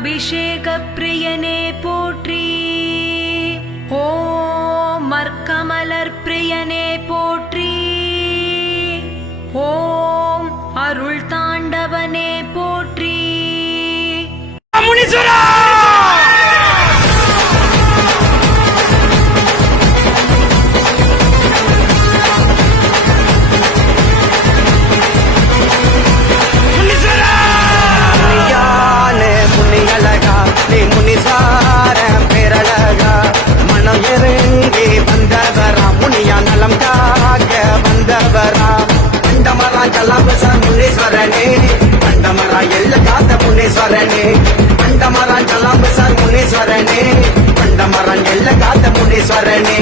அபிஷேக பிரியனே போற்றி. ஓம் மர்க்கமலர் பிரியனே போற்றி. ஓம் அருள் தாண்டவனே போற்றி. முனீஸ்வரா முனீஸ்வரனே பண்டமரா எல்ல காத்த முனீஸ்வரனே பண்டமரா ஜலாம்பு சார் முனீஸ்வரனே பண்டமரா எல்ல காத்த முனீஸ்வரனே